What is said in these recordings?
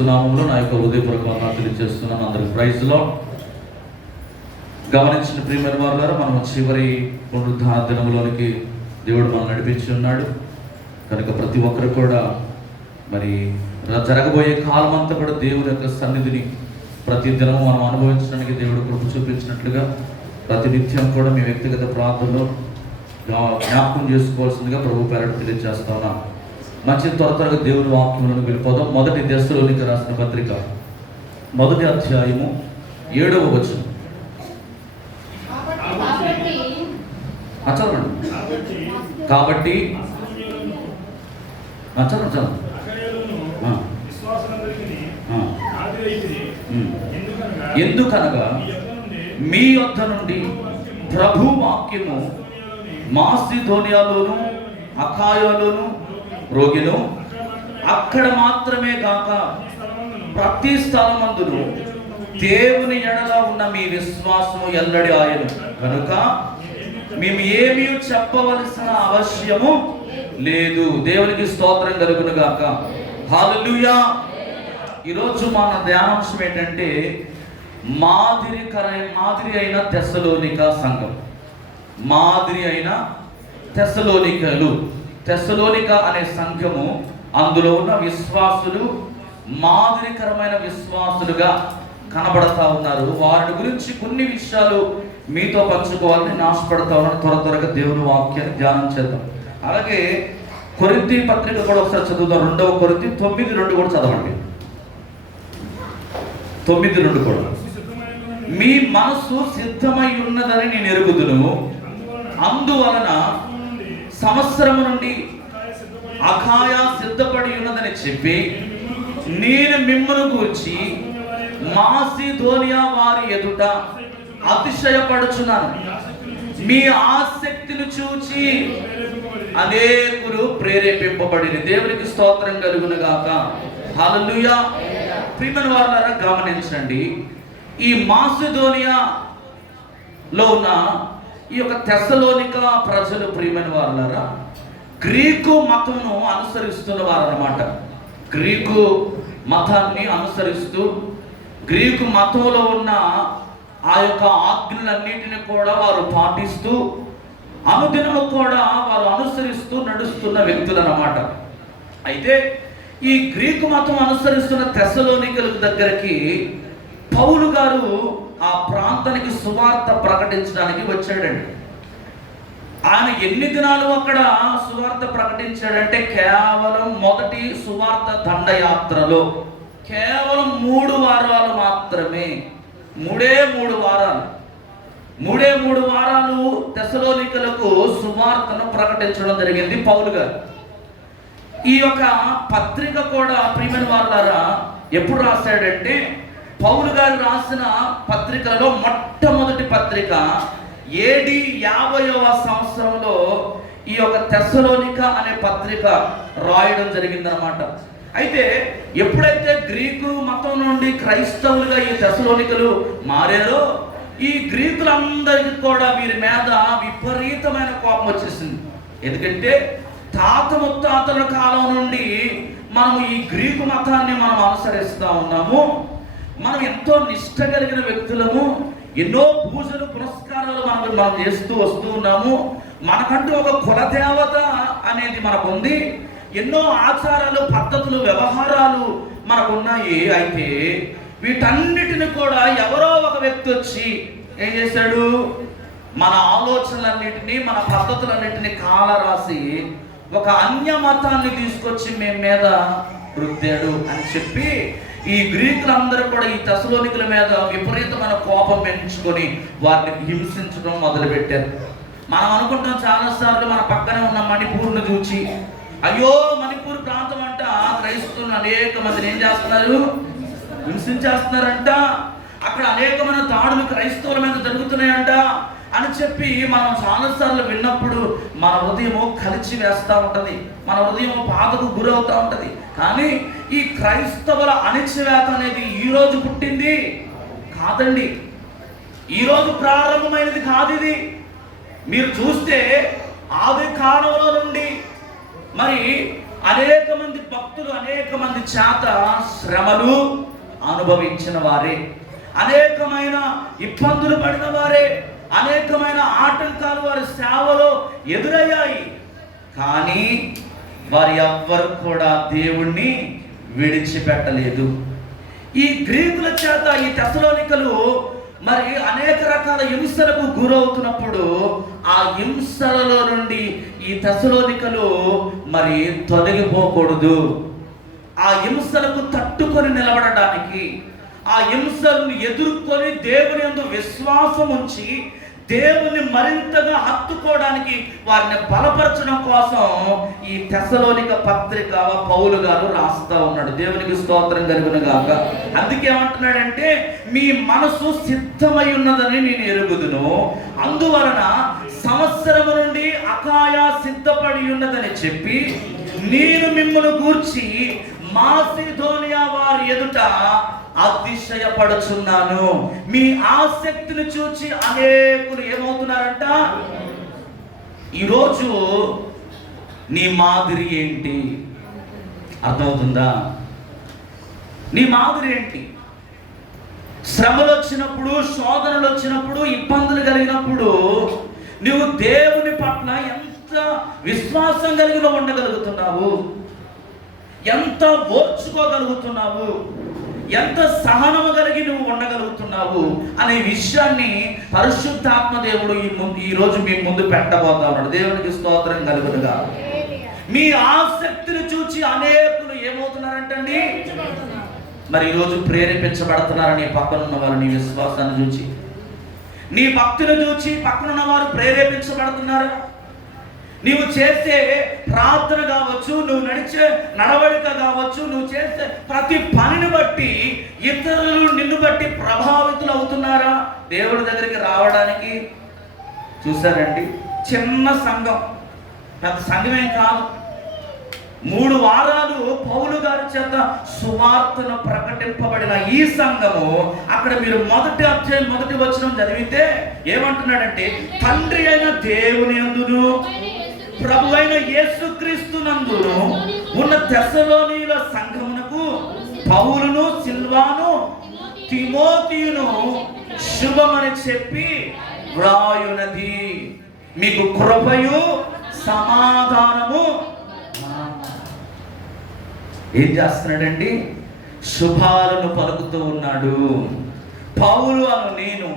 క్రీస్తు నామములో నా యొక్క హృదయపూర్వక వందనాలు తెలియజేస్తున్నాను. అందరికి ప్రైజ్ లార్డ్. గమనించిన ప్రియమైన వారులారా, మనం చివరి పునరుద్ధాన దినములోనికి దేవుడు మనం నడిపించి ఉన్నాడు కనుక ప్రతి ఒక్కరు కూడా మరి జరగబోయే కాలం అంతా కూడా దేవుడి యొక్క సన్నిధిని ప్రతి దినము మనం అనుభవించడానికి దేవుడు కృప చూపించినట్లుగా ప్రతినిత్యం కూడా మీ వ్యక్తిగత ప్రార్థనలో జ్ఞాపకం చేసుకోవాల్సిందిగా ప్రభు పేరట తెలియజేస్తా ఉన్నాం. మంచి త్వరగా దేవుని వాక్యములను వెళ్ళిపోదాం. మొదటి దశలోనికి రాసిన పత్రిక 1వ అధ్యాయము 7వ వచనం. చదవండి. కాబట్టి చదవండి. ఎందుకనగా మీ యొద్ద నుండి ప్రభు వాక్యము మాసిదోనియాలోను అఖాయాలోను రోగిను అక్కడ మాత్రమే కాక ప్రతి స్థలమందును దేవుని ఎడల ఉన్న మీ విశ్వాసము ఎల్లడి ఆయను కనుక మేము ఏమీ చెప్పవలసిన అవశ్యము లేదు. దేవునికి స్తోత్రం కలుగును గాక. హల్లెలూయా. ఈరోజు మన ధ్యానాంశం ఏంటంటే మాదిరి అయిన తెస్సలోనిక సంఘం. మాదిరి అయిన తెస్సలోనికలు. తెస్సలోనిక అనే సంఘము, అందులో ఉన్న విశ్వాసులు మాదిరికరమైన విశ్వాసులుగా కనబడతా ఉన్నారు. వారి గురించి కొన్ని విషయాలు మీతో పంచుకోవాలని నాశపడతా ఉన్నాను. త్వరగా దేవుని వాక్యాన్ని ధ్యానం చేద్దాం. అలాగే కొరింథీ పత్రిక కూడా ఒకసారి చదువుదాం. 2వ కొరింథీ 9:2 కూడా చదవండి. 9:2 కూడా. మీ మనసు సిద్ధమై ఉన్నదని నేను ఎరుగుదును, అందువలన సంవత్సరము నుండి అఖాయ సిద్ధపడి ఉన్నదని చెప్పి నేను మిమ్మల్ని గూర్చి మాసిదోనియా వారి ఎదుట అతిశయపడుచున్నాను. మీ ఆసక్తిని చూచి అనేకులు ప్రేరేపింపబడిన. దేవునికి స్తోత్రం కలుగును గాక. హల్లెలూయా. ప్రియమైన వారులారా, గమనించండి. ఈ మాసిదోనియాలో ఉన్న ఈ యొక్క తెస్సలోనిక ప్రజలు, ప్రియమైన వారులారా, గ్రీకు మతమును అనుసరిస్తున్న వారు అన్నమాట. గ్రీకు మతాన్ని అనుసరిస్తూ గ్రీకు మతంలో ఉన్న ఆ యొక్క ఆజ్ఞలన్నింటినీ కూడా వారు పాటిస్తూ అనుదినము కూడా వారు అనుసరిస్తూ నడుస్తున్న వ్యక్తులు అన్నమాట. అయితే ఈ గ్రీకు మతం అనుసరిస్తున్న తెస్సలోనికల దగ్గరికి పౌలు గారు ఆ ప్రాంతానికి సువార్త ప్రకటించడానికి వచ్చాడండి. ఆయన ఎన్ని దినాలు అక్కడ సువార్త ప్రకటించాడంటే కేవలం మొదటి సువార్త దండయాత్రలో కేవలం 3 వారాలు మాత్రమే. 3 వారాలు తెస్సలోనికలకు సువార్తను ప్రకటించడం జరిగింది పౌలు గారు. ఈ యొక్క పత్రిక కూడా ప్రియమైన వారులారా ఎప్పుడు రాశాడంటే, పౌలు గారు రాసిన పత్రికలలో మొట్టమొదటి పత్రిక AD 50వ సంవత్సరంలో ఈ యొక్క తెస్సలోనిక అనే పత్రిక రాయడం జరిగిందనమాట. అయితే ఎప్పుడైతే గ్రీకు మతం నుండి క్రైస్తవులుగా ఈ తెస్సలోనికలు మారారో, ఈ గ్రీకులందరికీ కూడా వీరి మీద విపరీతమైన కోపం వచ్చేసింది. ఎందుకంటే తాత ముత్తాతల కాలం నుండి మనము ఈ గ్రీకు మతాన్ని మనం అనుసరిస్తూ ఉన్నాము. మనం ఎంతో నిష్ఠ కలిగిన వ్యక్తులము. ఎన్నో పూజలు పురస్కారాలు మనం చేస్తూ వస్తూ ఉన్నాము. మనకంటూ ఒక కులదేవత అనేది మనకు ఉంది. ఎన్నో ఆచారాలు, పద్ధతులు, వ్యవహారాలు మనకున్నాయి. అయితే వీటన్నిటిని కూడా ఎవరో ఒక వ్యక్తి వచ్చి ఏం చేశాడు, మన ఆలోచనలన్నిటినీ, మన పద్ధతులన్నిటినీ కాలరాసి ఒక అన్య మతాన్ని తీసుకొచ్చి మేము మీద రుద్దాడు అని చెప్పి ఈ గ్రీకులందరూ కూడా ఈ తెస్సలోనికల మీద విపరీతమైన కోపం పెంచుకొని వారిని హింసించడం మొదలుపెట్టారు. మనం అనుకుంటాం చాలాసార్లు మన పక్కనే ఉన్న మణిపూర్ను చూచి, అయ్యో మణిపూర్ ప్రాంతం అంట క్రైస్తవులు అనేక మందిని ఏం చేస్తున్నారు, హింసించేస్తున్నారంట, అక్కడ అనేకమైన దాడులు క్రైస్తవుల మీద జరుగుతున్నాయంట అని చెప్పి మనం చాలాసార్లు విన్నప్పుడు మన హృదయము కలిచి వేస్తూ ఉంటుంది, మన హృదయము బాధకు గురవుతూ ఉంటుంది. కానీ ఈ క్రైస్తవుల అణిచివేత అనేది ఈరోజు పుట్టింది కాదండి, ఈరోజు ప్రారంభమైనది కాదు ఇది. మీరు చూస్తే ఆది కాలంలో నుండి మరి అనేక మంది భక్తులు అనేక మంది చేత శ్రమలు అనుభవించిన వారే, అనేకమైన ఇబ్బందులు పడిన వారే, అనేకమైన ఆటంకాలు వారి సేవలో ఎదురయ్యాయి. కానీ వారి ఎవ్వరు కూడా దేవుణ్ణి విడిచిపెట్టలేదు. ఈ గ్రీకుల చేత ఈ తెస్సలోనికలు మరి అనేక రకాల హింసలకు గురవుతున్నప్పుడు ఆ హింసలలో నుండి ఈ తెస్సలోనికలు మరి తొలగిపోకూడదు. ఆ హింసలకు తట్టుకొని నిలబడడానికి, ఆ హింసలను ఎదుర్కొని దేవుని యందు విశ్వాసం ఉంచి దేవుని మరింతగా హత్తుకోవడానికి వారిని బలపరచడం కోసం ఈ తెస్సలోనిక పత్రిక పౌలు గారు రాస్తా ఉన్నాడు. దేవునికి స్తోత్రం కలుగును గాక. అందుకే ఏమంటున్నాడంటే, మీ మనసు సిద్ధమై ఉన్నదని నేను ఎరుగుదును, అందువలన సంవత్సరము నుండి అకాయ సిద్ధపడి ఉన్నదని చెప్పి నేను మిమ్మల్ని గూర్చి మాసిదోనియా వారి ఎదుట అతిశయపడుచున్నాను. మీ ఆసక్తిని చూచి అనేకులు ఏమవుతున్నారంట, ఈరోజు నీ మాదిరి ఏంటి అర్థమవుతుందా? నీ మాదిరి ఏంటి? శ్రమలు వచ్చినప్పుడు, శోధనలు వచ్చినప్పుడు, ఇబ్బందులు కలిగినప్పుడు నువ్వు దేవుని పట్ల ఎంత విశ్వాసం కలిగి ఉండగలుగుతున్నావు, ఎంత ఓర్చుకోగలుగుతున్నావు, ఎంత సహనము కలిగి నువ్వు ఉండగలుగుతున్నావు అనే విషయాన్ని పరిశుద్ధాత్మ దేవుడు ఈ రోజు మీ ముందు పెట్టబోతా ఉన్నాడు. దేవునికి స్తోత్రం కలుగునుగా. మీ ఆసక్తిని చూచి అనేకులు ఏమవుతున్నారంటండి, మరి ఈరోజు ప్రేరేపించబడుతున్నారు. నీ పక్కన ఉన్న వారు నీ విశ్వాసాన్ని చూచి, నీ భక్తిని చూచి పక్కన ఉన్న వారు ప్రేరేపించబడుతున్నారు. నీవు చేసే ప్రార్థన కావచ్చు, నువ్వు నడిచే నడవడిక కావచ్చు, నువ్వు చేసే ప్రతి పనిని బట్టి ఇతరులు నిన్ను బట్టి ప్రభావితులు అవుతున్నారా దేవుడి దగ్గరికి రావడానికి? చూసారండి, చిన్న సంఘం, పెద్ద సంఘమేం కాదు. 3 వారాలు పౌలు గారి చేత సువార్తను ప్రకటింపబడిన ఈ సంఘము, అక్కడ మీరు మొదటి అధ్యాయం మొదటి వచనం చదివితే ఏమంటున్నాడంటే, తండ్రి అయిన దేవుని యందును ప్రభు అయిన యేసుక్రీస్తు నందును ఉన్న తెస్సలోనియుల సంఘమునకు పౌలును సిల్వాను తిమోతియును శుభమని చెప్పి వ్రాయునది. మీకు కృపయు సమాధానము. ఏం చేస్తున్నాడండి? శుభాలను పలుకుతూ ఉన్నాడు. పౌలు అను నేను,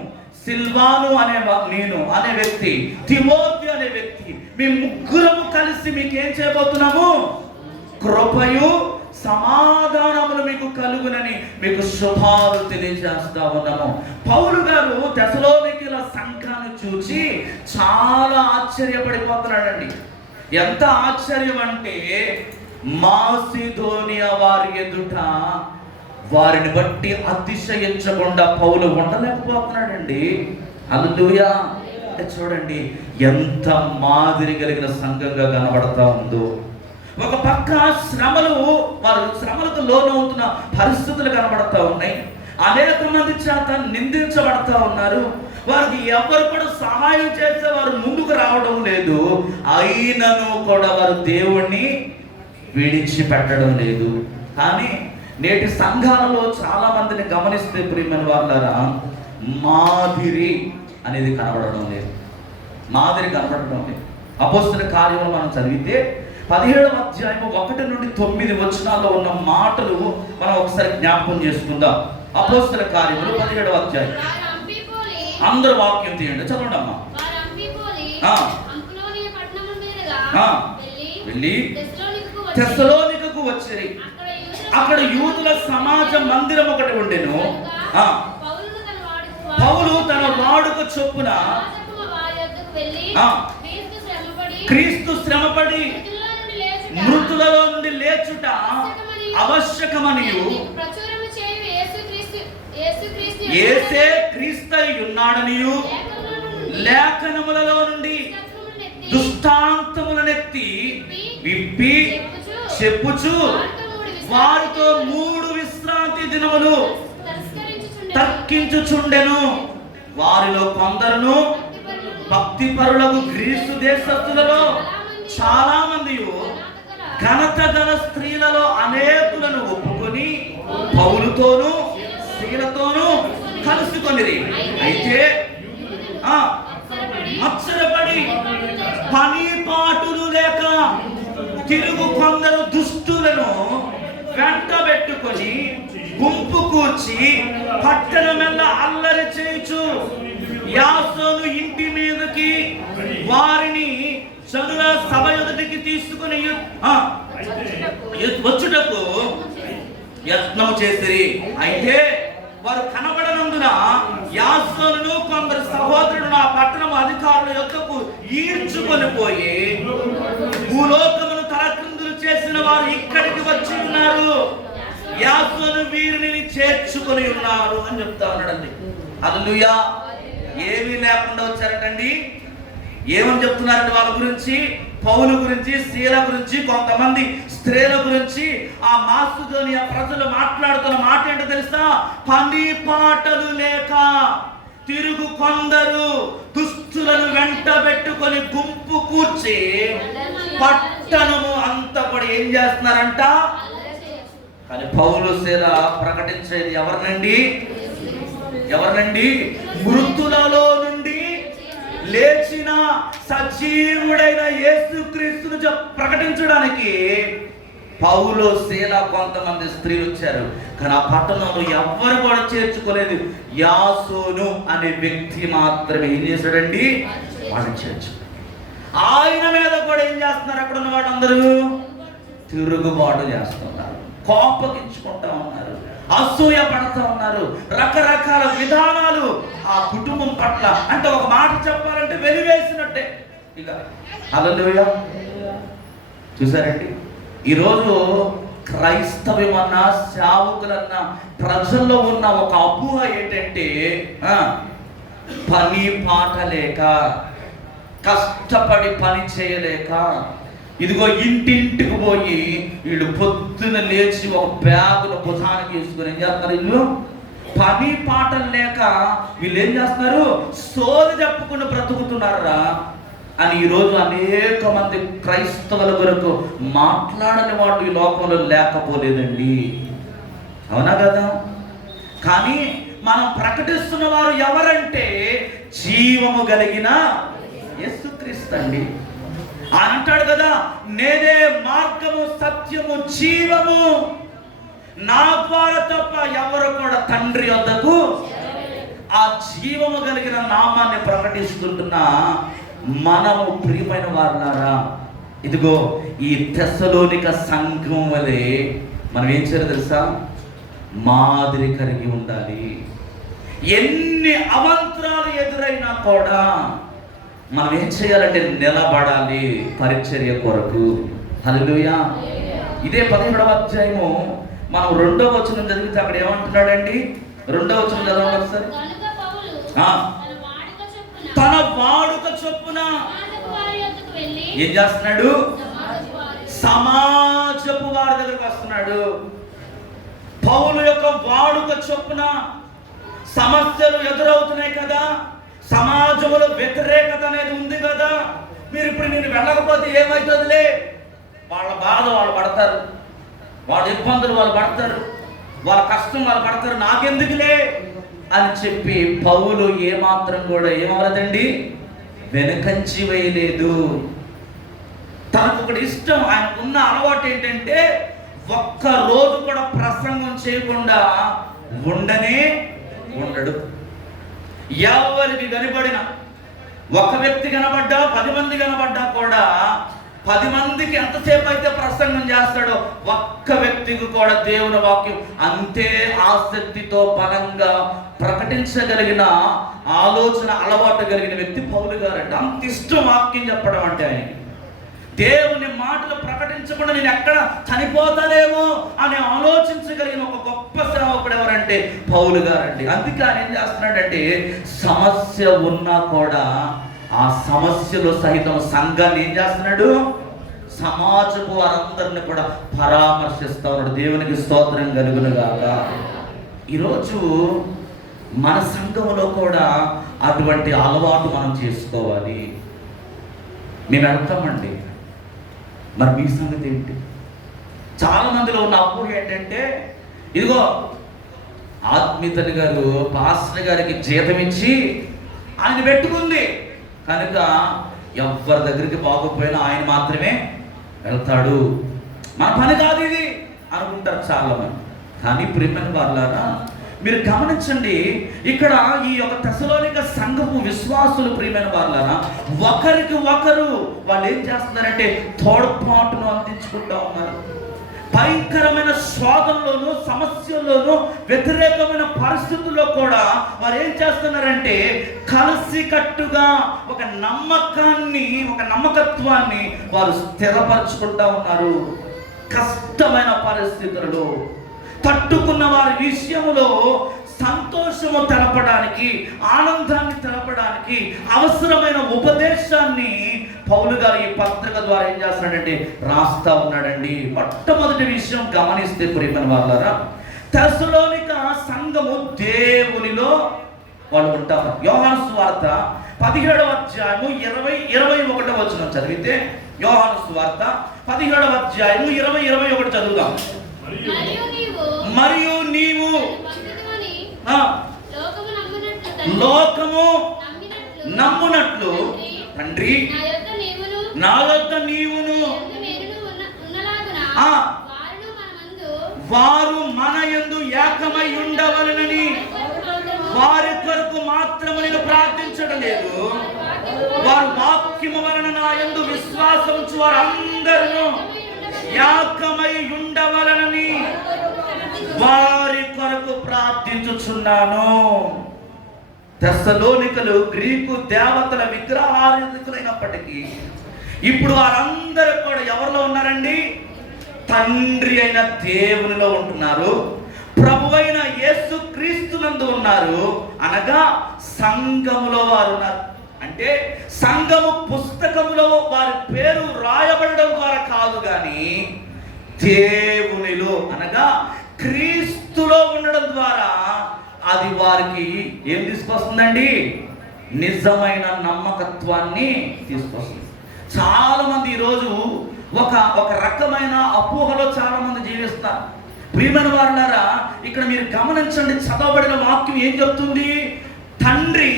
సిల్వాను అనే వ్యక్తి, తిమోతి అనే వ్యక్తి, మీ ముగ్గురము కలిసి మీకు ఏం చేయబోతున్నాము? కృపయు సమాధానములు మీకు కలుగునని మీకు శుభాలు తెలియజేస్తా ఉన్నాము. పౌలు గారు తెస్సలోనికీల సంఘాన్ని చూసి చాలా ఆశ్చర్యపడిపోతున్నాడండి. ఎంత ఆశ్చర్యం అంటే, మాసిదోనియా వారి ఎదుట వారిని బట్టి అతిశయించకుండా పౌలు ఉండలేకపోతున్నాడండి. హల్లెలూయా. చూడండి ఎంత మాదిరి కలిగిన సంఘంగా కనబడతా ఉందో. ఒక పక్క వారు శ్రమలకు లోనవుతున్న పరిస్థితులు కనబడతా ఉన్నాయి. అనేక మంది చేత నిందించబడతా ఉన్నారు. వారికి ఎవరు కూడా సహాయం చేస్తే వారు ముందుకు రావడం లేదు. అయినను కూడా వారు దేవుణ్ణి విడిచిపెట్టడం లేదు. కానీ నేటి సంఘాలలో చాలా మందిని గమనిస్తే ప్రియమైన వాళ్ళారా, మాదిరి అనేది కనబడడం లేదు. మాదిరి కనబడడం లేదు. అపోస్తలుల కార్యములు మనం చదివితే 17వ అధ్యాయము 1 నుండి 9 వచనాల్లో ఉన్న మాటలు మనం ఒకసారి జ్ఞాపకం చేసుకుందాం. అపోస్తలుల కార్యములు 17వ అధ్యాయం. అందరూ వాక్యం తీయండి, చదవండి అమ్మా. వెళ్ళి తెస్సలోనికకు వచ్చిరి. అక్కడ యూదుల సమాజ మందిరం ఒకటి ఉండెను. పౌలు తన వాడుక చొప్పున క్రీస్తు శ్రమపడి మృతులలో నుండి లేచుట ఆవశ్యకమనియు, యేసే క్రీస్తై ఉన్నాడనియు లేఖనములలో నుండి దృష్టాంతములనెత్తి విప్పి చెప్పుచు వారితో 3 విశ్రాంతి దినములు తర్కించుచుండెను. వారిలో కొందరును భక్తిపరులకు గ్రీసు దేశస్థులలో చాలా మంది ఘనత గల స్త్రీలలో అనేకులను ఒప్పుకొని పౌలుతోనూ స్త్రీలతోనూ కలుసుకొనిరి. అయితే మత్సరపడి పని పాటులు లేక తిరుగు కొందరు దుష్టులను వెంటబెట్టుకొని గుంపు కూర్చి పట్టణమెల్లా అల్లరి చేయుచు యాసోను ఇంటి మీదకి వారిని జనుల సభ ఎదుటికి తీసుకుని వచ్చుటకు యత్నం చేసిరి. అయితే వారు కనబడనందున యాసోనును కొందరు సహోదరులను ఆ పట్టణం అధికారుల యొద్దకు ఈడ్చుకొని పోయి భూలోకమును తలక్రిందులు చేసిన వారు ఇక్కడికి వచ్చి ఉన్నారు, యాసోను వీరిని చేర్చుకొని ఉన్నారు అని చెప్తా ఉన్నాడండి. హల్లెలూయా. ఏమీ లేకుండా వచ్చారటండి. ఏమని చెప్తున్నారంటే వాళ్ళ గురించి, పౌలు గురించి, స్త్రీల గురించి, కొంతమంది స్త్రీల గురించి ఆ మాసిదోనియా ప్రజలు మాట్లాడుతున్న మాట ఏంటో తెలుసా? పని పాటలు లేక తిరుగు కొందరు దుష్టులను వెంట పెట్టుకొని గుంపు కూర్చి పట్టణము అంతా కూడా ఏం చేస్తున్నారంట? కానీ పౌలు స్త్రీల ప్రకటించేది ఎవరినండి? మృతులలో నుండి లేచిన సజీవుడైన యేసుక్రీస్తును ప్రకటించడానికి పౌలు శీల కొంతమంది స్త్రీలు వచ్చారు. కానీ ఆ పట్టణంలో ఎవ్వరు కూడా చేర్చుకోలేదు. యాసోను అనే వ్యక్తి మాత్రమే ఏం చేశాడండి? వాడిని చేర్చు. ఆయన మీద కూడా ఏం చేస్తున్నారు? అక్కడ ఉన్న వాడు అందరూ తిరుగుబాటు చేస్తున్నారు, కోపగించుకుంటా ఉన్నారు, అసూయ పడుతూ ఉన్నారు, రకరకాల విధానాలు ఆ కుటుంబం పట్ల. అంటే ఒక మాట చెప్పాలంటే వెలివేసినట్టే. ఇక హల్లెలూయా. చూసారండి, ఈరోజు క్రైస్తవమన్న సేవకులన్న ప్రజల్లో ఉన్న ఒక అపోహ ఏంటంటే పని పాట లేక, కష్టపడి పని చేయలేక, ఇదిగో ఇంటింటికి పోయి వీళ్ళు పొద్దున లేచి ఒక బ్యాగును భుజానికి వేసుకుని ఏం చేస్తారు? వీళ్ళు పని పాటలు లేక వీళ్ళు ఏం చేస్తున్నారు? సోది చెప్పుకుని బ్రతుకుతున్నారా అని ఈరోజు అనేక మంది క్రైస్తవుల కొరకు మాట్లాడని వాడు ఈ లోకంలో లేకపోలేదండి. అవునా కదా? కానీ మనం ప్రకటిస్తున్న వారు ఎవరంటే జీవము కలిగిన యేసుక్రీస్తు అండి. అంటాడు కదా, నేనే మార్గము, సత్యము, జీవము, నా ద్వారా తప్ప ఎవరు కూడా తండ్రి వద్దకు. ఆ జీవము కలిగిన నామాన్ని ప్రకటిస్తుంటున్న మనము ప్రియమైన వారులారా, ఇదిగో ఈ తెస్సలోనిక సంఘం వలె మనం ఏం చేయాలి తెలుసా? మాదిరి కలిగి ఉండాలి. ఎన్ని అవంతరాలు ఎదురైనా కూడా మనం ఏం చేయాలంటే నిలబడాలి పరిచర్య కొరకు. హల్లెలూయా. ఇదే 17వ అధ్యాయము మనం 2వ వచనం చదివితే అక్కడ ఏమంటున్నాడండి? 2వ వచనం చదవండి ఒకసారి. తన వాడుక చొప్పున ఏం చేస్తున్నాడు? సమాజపు వారి దగ్గరకు వస్తున్నాడు. పౌలు యొక్క వాడుక చొప్పున సమస్యలు ఎదురవుతున్నాయి కదా, సమాజంలో వ్యతిరేకత అనేది ఉంది కదా. మీరు ఇప్పుడు నేను వెళ్ళకపోతే ఏమవుతుందిలే, వాళ్ళ బాధ వాళ్ళు పడతారు, వాళ్ళ ఇబ్బందులు వాళ్ళు పడతారు, వాళ్ళ కష్టం వాళ్ళు పడతారు, నాకెందుకులే అని చెప్పి పౌలు ఏమాత్రం కూడా ఏమవలేదండి, వెనకంచి వేయలేదు. తనకు ఒకటి ఇష్టం, ఆయనకున్న అలవాటు ఏంటంటే ఒక్క రోజు కూడా ప్రసంగం చేయకుండా ఉండనే ఉండడు. ఎవరికి కనబడినా, ఒక వ్యక్తి కనబడ్డా 10 మంది కనబడ్డా కూడా 10 మందికి ఎంతసేపు అయితే ప్రసంగం చేస్తాడో ఒక్క వ్యక్తికి కూడా దేవుని వాక్యం అంతే ఆసక్తితో బలంగా ప్రకటించగలిగిన ఆలోచన అలవాటు కలిగిన వ్యక్తి పౌలు గారంట. అంత ఇష్టం వాక్యం చెప్పడం అంటే ఆయనకి. దేవుని మాటలు ప్రకటించకుండా నేను ఎక్కడ చనిపోతానేమో అని ఆలోచించగలిగిన ఒక గొప్ప సేవకుడు ఎవరంటే పౌలు గారండి. అందుకే ఆయన ఏం చేస్తున్నాడంటే సమస్య ఉన్నా కూడా ఆ సమస్యలో సహితం సంఘాన్ని ఏం చేస్తున్నాడు? సమాజపు వారందరిని కూడా పరామర్శిస్తా ఉన్నాడు. దేవునికి స్తోత్రం కలుగునుగాక. ఈరోజు మన సంఘంలో కూడా అటువంటి అలవాటు మనం చేసుకోవాలి. మేము వెళ్తామండి, మరి మీ సంగతి ఏంటి? చాలా మందిలో ఉన్న అపోహ ఏంటంటే, ఇదిగో ఆత్మీయతని గారు పాస్టర్ గారికి జీతం ఇచ్చి ఆయన పెట్టుకుంది కనుక ఎవరి దగ్గరికి బాగోపోయినా ఆయన మాత్రమే వెళ్తాడు, మన పని కాదు ఇది అనుకుంటారు చాలా మంది. కానీ ప్రియమైన వారులారా, మీరు గమనించండి, ఇక్కడ ఈ యొక్క తెస్సలోనిక సంఘపు విశ్వాసులు ప్రియమైన వారులారా, ఒకరికి ఒకరు వాళ్ళు ఏం చేస్తున్నారంటే తోడ్పాటును అందించుకుంటూ ఉన్నారు. భయంకరమైన శోధనలోను, సమస్యల్లోనూ, వ్యతిరేకమైన పరిస్థితుల్లో కూడా వారు ఏం చేస్తున్నారంటే కలిసికట్టుగా ఒక నమ్మకాన్ని, ఒక నమ్మకత్వాన్ని వారు స్థిరపరచుకుంటా ఉన్నారు. కష్టమైన పరిస్థితులలో తట్టుకున్న వారి విషయంలో సంతోషము తెలపడానికి, ఆనందాన్ని తెలపడానికి అవసరమైన ఉపదేశాన్ని పౌలు గారు ఈ పత్రిక ద్వారా ఏం చేస్తున్నాడంటే రాస్తా ఉన్నాడండి. మొట్టమొదటి విషయం గమనిస్తే ప్రియమైన వాళ్ళారా, తెస్సలోనిక సంఘము దేవునిలో వాళ్ళు ఉంటారు. యోహాను సువార్త 17వ అధ్యాయము 21వ వచనం చదివితే, యోహాను సువార్త 17వ అధ్యాయము 20-21 చదువుదాం. మరియు నీవు లోకము నమ్మునట్లు తండ్రి నా యొద్ద నీవును వారు మన యందు ఏకమై ఉండవలెనని వారి కొరకు మాత్రము నేను ప్రార్థించడం లేదు, వారు వాక్యము వలన నా యందు విశ్వాసం ఉంచు వారందరూ ఏకమై ఉండవలెనని వారి కొరకు ప్రార్థించుచున్నాను. తెస్సలోనికలు గ్రీకు దేవతల విగ్రహారాధికులైనప్పటికీ ఇప్పుడు వారందరూ కూడా ఎవరిలో ఉన్నారండి? తండ్రి అయిన దేవునిలో ఉంటున్నారు, ప్రభువైన యేసు క్రీస్తునందు ఉన్నారు. అనగా సంఘములో వారు ఉన్నారు. అంటే సంఘము పుస్తకములో వారి పేరు రాయబడడం ద్వారా కాదు, కానీ దేవునిలో అనగా క్రీస్తులో ఉండడం ద్వారా అది వారికి ఏం తీసుకొస్తుందండి? నిజమైన నమ్మకత్వాన్ని తీసుకొస్తుంది. చాలా మంది ఈరోజు ఒక రకమైన అపోహలో చాలా మంది జీవిస్తారు. ప్రియమైన వారులారా, ఇక్కడ మీరు గమనించండి, చదవబడిన వాక్యం ఏం చెప్తుంది? తండ్రి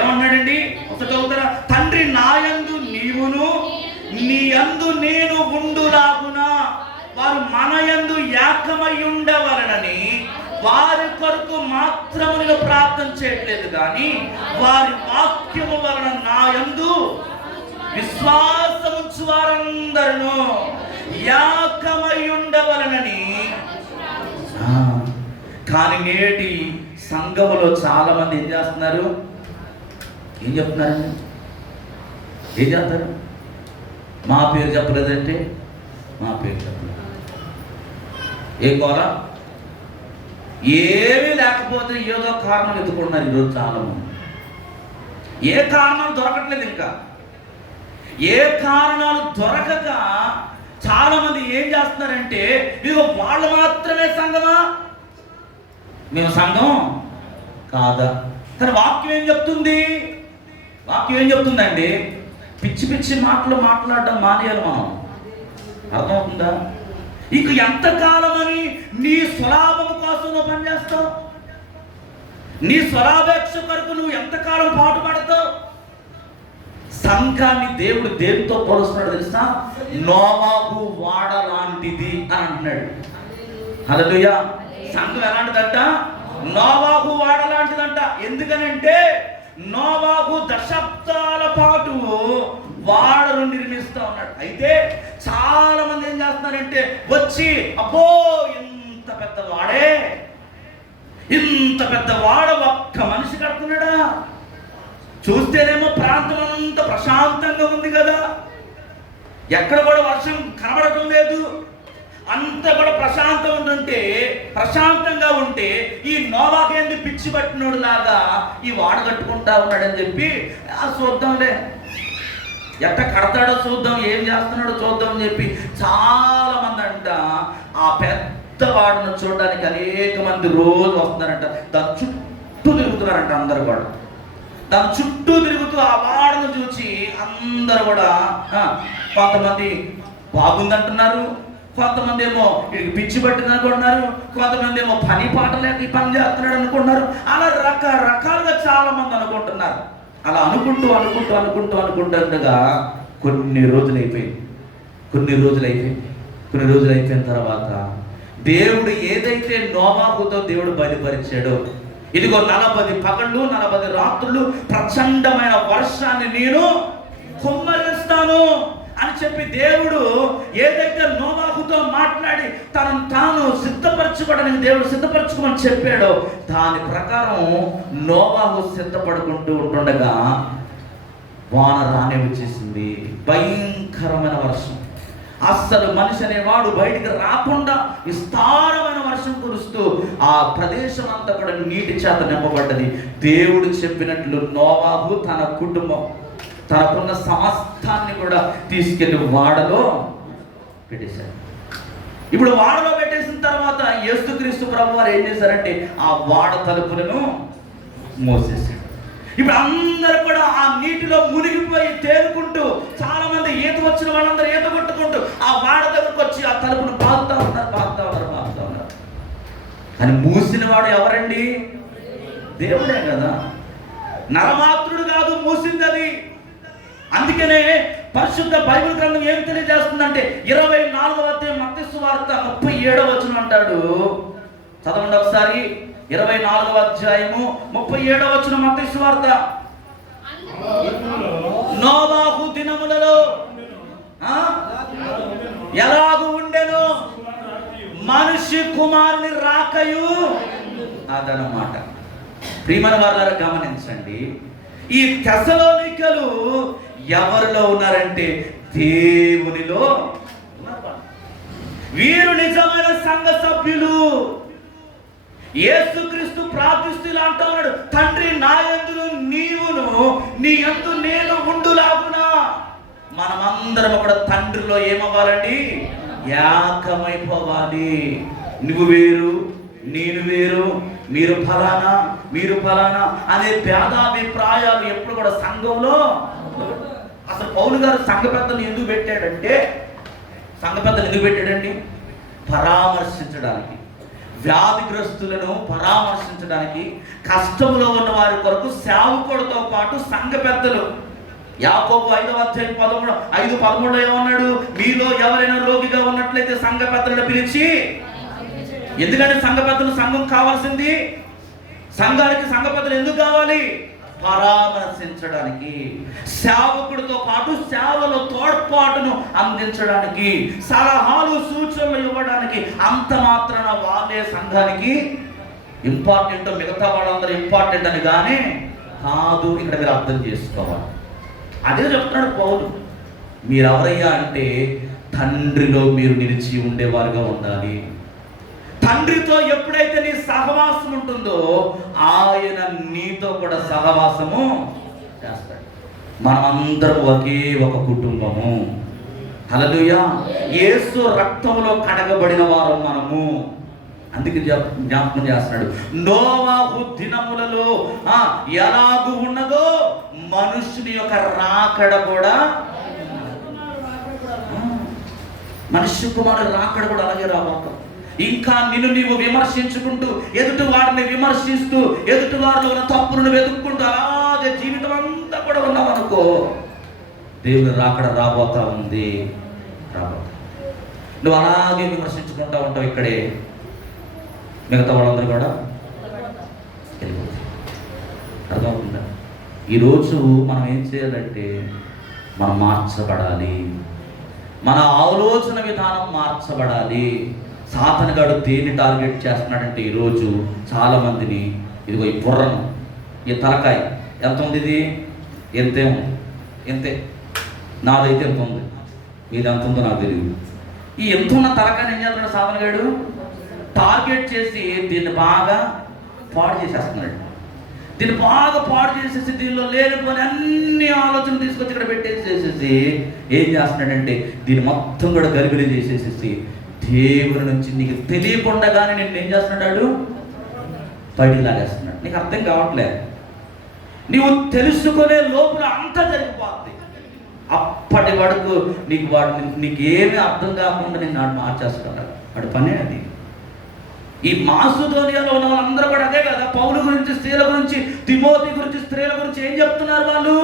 ఏమన్నాడండి? ఒకసారి చదువుతారా? తండ్రి నాయందు నీవును నీ యందు నేను ఉండులాగునా వారు మన యందు ఏకమై ఉండవలనని వారి కొరకు మాత్రము నేను ప్రార్థన చేయట్లేదు, కానీ వారి వాక్యము వలన నా యందు విశ్వాసముంచు వారందరూ ఏకమై ఉండవలనని. కానీ నేటి సంఘములో చాలా మంది ఏం చేస్తున్నారు? ఏం చెప్తున్నారు? ఏం చేస్తారు? మా పేరు చెప్పలేదంటే మా పేరు చెప్పలేదు. ఏ కోర ఏమీ లేకపోతే ఏదో కారణం ఎత్తుకుంటున్నారు ఈరోజు చాలా మంది. ఏ కారణాలు దొరకట్లేదు. ఇంకా ఏ కారణాలు దొరకక చాలా మంది ఏం చేస్తున్నారంటే, ఇదిగో వాళ్ళు మాత్రమే సంఘమా, మేము సంఘం కాదా? కానీ వాక్యం ఏం చెప్తుంది? వాక్యం ఏం చెప్తుందండి? పిచ్చి పిచ్చి మాటలు మాట్లాడడం మానేయాలి మనం. అర్థమవుతుందా? ఇక ఎంతకాలమని నీ స్వలాభం కోసం నువ్వు పనిచేస్తావు? నీ స్వలాభేక్ష కొరకు నువ్వు ఎంతకాలం పాటుపడతావు? సంఘాన్ని దేవుడు దేనితో పోలుస్తున్నాడు తెలుసా? నోవాహు వాడ లాంటిది అని అంటున్నాడు. హల్లెలూయా. సంఘం ఎలాంటిదంట? నోవాహు వాడ లాంటిదంట. ఎందుకనంటే నోవాహు దశాబ్దాల పాటు వాడను నిర్మిస్తూ ఉన్నాడు. అయితే చాలా మంది ఏం చేస్తున్నారంటే వచ్చి, అబ్బో ఇంత పెద్ద వాడే, ఇంత పెద్ద వాడ ఒక్క మనిషి కడుతున్నాడా? చూస్తేనేమో ప్రాంతం అంతా ప్రశాంతంగా ఉంది కదా, ఎక్కడ కూడా వర్షం కనబడటం లేదు, అంత కూడా ప్రశాంతంగా ఉంటే ఈ నోవాహు పిచ్చి పట్టినోడు లాగా ఈ వాడ కట్టుకుంటా ఉన్నాడని చెప్పి చూద్దాంలే, ఎట్ట కడతాడో చూద్దాం, ఏం చేస్తున్నాడో చూద్దాం అని చెప్పి చాలా మంది అంట ఆ పెద్ద వాడను చూడడానికి అనేక మంది రోజు వస్తున్నారంట. దాని చుట్టూ తిరుగుతున్నారంట అందరు కూడా. దాని చుట్టూ తిరుగుతూ ఆ వాడను చూసి అందరు కూడా కొంతమంది బాగుందంటున్నారు, కొంతమంది ఏమో పిచ్చి పట్టింది అనుకుంటున్నారు, కొంతమంది ఏమో పని పాట లేక ఈ పని చేస్తున్నాడు అనుకుంటున్నారు. అలా రకరకాలుగా చాలా మంది అనుకుంటున్నారు. అలా అనుకుంటుండగా కొన్ని రోజులు అయిపోయిన తర్వాత దేవుడు ఏదైతే నోవాహుతో దేవుడు బయలుపరిచాడో, ఇదిగో 40 పగళ్ళు 40 రాత్రులు ప్రచండమైన వర్షాన్ని నేను కుమ్మరిస్తాను అని చెప్పి దేవుడు ఏదైతే నోవాహుతో మాట్లాడి తనను తాను సిద్ధపరచుకోవడానికి దేవుడు సిద్ధపరచుకోమని చెప్పాడో, దాని ప్రకారం నోవాహు సిద్ధపడుకుంటూ ఉంటుండగా వాన రానే వచ్చేసింది. భయంకరమైన వర్షం. అస్సలు మనిషి అనేవాడు బయటికి రాకుండా విస్తారమైన వర్షం కురుస్తూ ఆ ప్రదేశం అంతా కూడా నీటి చేత నింపబడ్డది. దేవుడు చెప్పినట్లు నోవాహు తన కుటుంబం తనకున్న సమస్తాన్ని కూడా తీసుకెళ్లి వాడలో పెట్టేశారు. ఇప్పుడు వాడలో పెట్టేసిన తర్వాత యేసుక్రీస్తు ప్రభు వారు ఏం చేశారంటే ఆ వాడ తలుపులను మోసేశారు. ఇప్పుడు అందరూ కూడా ఆ నీటిలో మునిగిపోయి తేలుకుంటూ, చాలా మంది ఈత వచ్చిన వాళ్ళందరూ ఈత కొట్టుకుంటూ ఆ వాడ దగ్గరకు వచ్చి ఆ తలుపును బాగుతా ఉన్నారు. అని మూసిన వాడు ఎవరండి? దేవుడే కదా, నరమాత్రుడు కాదు మూసింది అది. అందుకనే పరిశుద్ధ బైబిల్ గ్రంథం ఏం తెలియజేస్తుందంటే 24వ అధ్యాయం మత్తయి సువార్త 37వ వచనం అంటాడు. చదవండి ఒకసారి. 24వ అధ్యాయము 37వ వచనం మత్తయి సువార్త. నోవాహు దినములలో ఎలాగు ఉండెను మనిషి కుమారుని రాకయు అదనమాట. ప్రియమైన వారులారా గమనించండి, ఈ తెస్సలోనికలు ఎవరిలో ఉన్నారంటే దేవునిలో ఉన్నారు. వీరు నిజమైన సంఘ సభ్యులు. యేసుక్రీస్తు ప్రార్థిస్తూ ఇలా అంటూ ఉన్నాడు, తండ్రి నా యందు నీవును నీ యందు నేను ఉండులాగునా. మనమందరం కూడా తండ్రిలో ఏమవ్వాలండి? ఏకమైపోవాలి. నువ్వు వేరు నేను వేరు, మీరు ఫలానా అనే భేదాభిప్రాయాలు ఎప్పుడు కూడా సంఘంలో. అసలు పౌలు గారు సంఘ పెద్దలు ఎందుకు పెట్టాడండి? పరామర్శించడానికి, వ్యాధిగ్రస్తులను పరామర్శించడానికి, కష్టంలో ఉన్న వారి కొరకు సేవకుడితో పాటు సంఘ పెద్దలు. యాకోబు 5వ అధ్యాయం 5:13 ఏమన్నాడు? మీలో ఎవరైనా రోగిగా ఉన్నట్లయితే సంఘ పెద్దలను పిలిచి. ఎందుకంటే సంఘ పెద్దలు సంఘం కావాల్సింది. సంఘానికి సంఘ పెద్దలు ఎందుకు కావాలి? పరామర్శించడానికి, సేవకుడితో పాటు సేవలో తోడ్పాటును అందించడానికి, సలహాలు సూచనలు ఇవ్వడానికి. అంత మాత్రాన వాళ్ళే సంఘానికి ఇంపార్టెంట్, మిగతా వాళ్ళందరూ ఇంపార్టెంట్ అని కానీ కాదు. ఇక్కడ మీరు అర్థం చేసుకోవాలి. అదే చెప్తున్నాడు పౌలు. మీరెవరయ్యా అంటే తండ్రిలో మీరు నిలిచి ఉండేవారుగా ఉండాలి. తండ్రితో ఎప్పుడైతే నీ సహవాసం ఉంటుందో ఆయన నీతో కూడా సహవాసము చేస్తాడు. మనమందరం ఒకే ఒక కుటుంబము. హల్లెలూయా. యేసు రక్తంలో కడగబడిన వారు మనము. అందుకే జ్ఞాపకం చేస్తున్నాడు, నోవాహు దినములలో ఎలాగూ ఉన్నదో మనుషుని యొక్క రాకడ కూడా, మనుష్య కుమారుడు రాకడ కూడా అలాగే రాబోతాం. ఇంకా నిన్ను నీవు విమర్శించుకుంటూ, ఎదుటి వారిని విమర్శిస్తూ, ఎదుటి వారిలో ఉన్న తప్పులను వెతుక్కుంటూ అలాగే జీవితం అంతా కూడా ఉన్నామనుకో, దేవుని రాకడ రాబోతా ఉంది. నువ్వు అలాగే విమర్శించుకుంటా ఉంటావు. ఇక్కడే మిగతా వాళ్ళందరూ కూడా వెళ్ళిపోతారు. అర్థమవుతుందా? ఈరోజు మనం ఏం చేయాలంటే మనం మార్చబడాలి. మన ఆలోచన విధానం మార్చబడాలి. సాతానుగాడు దేన్ని టార్గెట్ చేస్తున్నాడంటే ఈరోజు చాలామందిని, ఇదిగో ఈ బుర్రను, ఈ తలకాయ ఎంత ఉంది, ఇది ఎంతే ఉంది, ఎంతే, నాదైతే ఎంత ఉంది, మీది ఎంత ఉందో నాకు తెలియదు. ఈ ఎంత ఉన్న తలకాయని ఏం చేస్తున్నాడు సాతానుగాడు? టార్గెట్ చేసి దీన్ని బాగా పాడు చేసేస్తున్నాడు. దీన్ని బాగా పాడు చేసేసి దీనిలో లేనిపోని అన్ని ఆలోచనలు తీసుకొచ్చి ఇక్కడ పెట్టేసేసేసి ఏం చేస్తున్నాడంటే దీన్ని మొత్తం కూడా గలిబిలి చేసేసేసి దేవుని నుంచి నీకు తెలియకుండానే నేను ఏం చేస్తున్నాడు? బయటికి లాగేస్తున్నాడు. నీకు అర్థం కావట్లేదు. నీవు తెలుసుకునే లోపల అంతా జరిగిపోతుంది. అప్పటి వరకు నీకు ఏమీ అర్థం కాకుండా నేను నాడు మార్చేస్తాను. వాడి పనే అది. ఈ మాసిదోనియాలో ఉన్న వాళ్ళందరూ కూడా అదే కదా, పౌలు గురించి, స్త్రీల గురించి, తిమోతి గురించి, స్త్రీల గురించి ఏం చెప్తున్నారు? వాళ్ళు